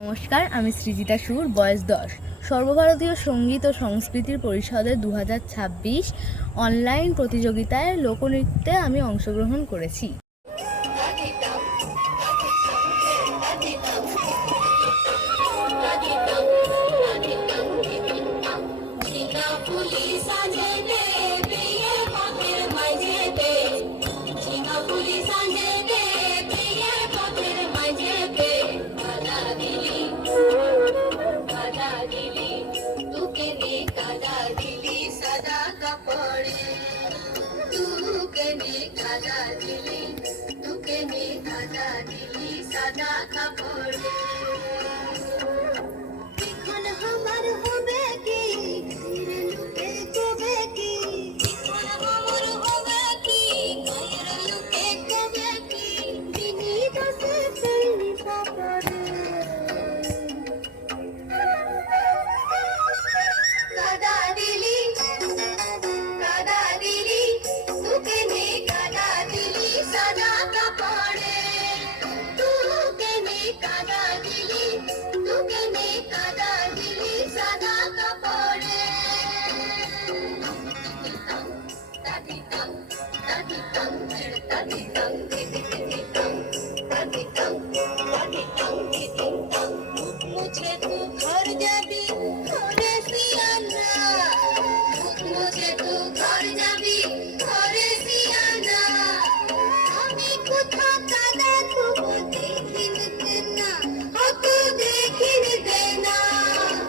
নমস্কার, আমি সৃজিতা সুর, বয়স 10। সর্বভারতীয় সঙ্গীত ও সংস্কৃতির পরিষদের 2026 অনলাইন প্রতিযোগিতায় লোকনৃত্যে আমি অংশগ্রহণ করেছি। সাদা কাপড়ে এখন আমার হবে কি লুকে কবে কি এখন আমার হবে কি লুকে কবে কি দিনী দশে ফেলনি পাপড়ে কাদা দিলি তোকে নে কাদা দিলি সাদা কাপড়ে তোকে নে কাদা দিলি সাদা কাপড়ে তাদি তং मुझे तू घर जाबी घरे सियाना मुझे तू घर जाबी घरे सियाना আমি কোথা কাদা তবু দেখিন দেনা হতো দেখিন দেনা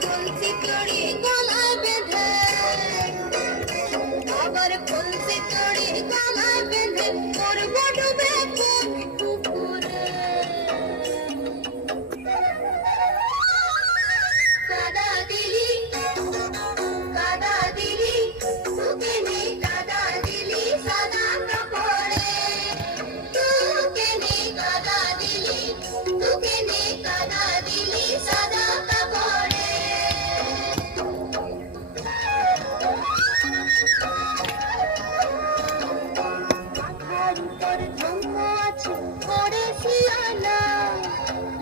কলসি চড়ি গলা বেঁধে আবার কলসি চড়ি গলা বেঁধে করব ডুবে পুকুরে কাদা দিলি তোকে নে কাদা দিলি সাদা কাপড়ে তোকে নে কাদা দিলি সাদা কাপড়ে মাথার উপর ধম্ম আছে পরে সিয়ানা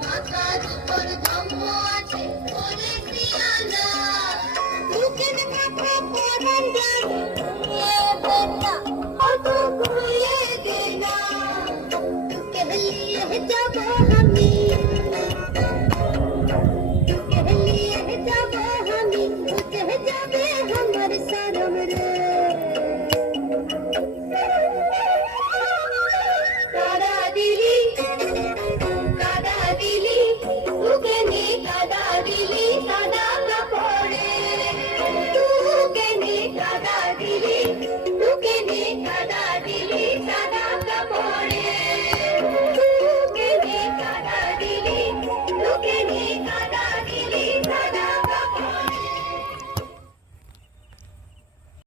মাথার উপর ধম্ম আছে পরে সিয়ানা বুকের কাছে পরান জানি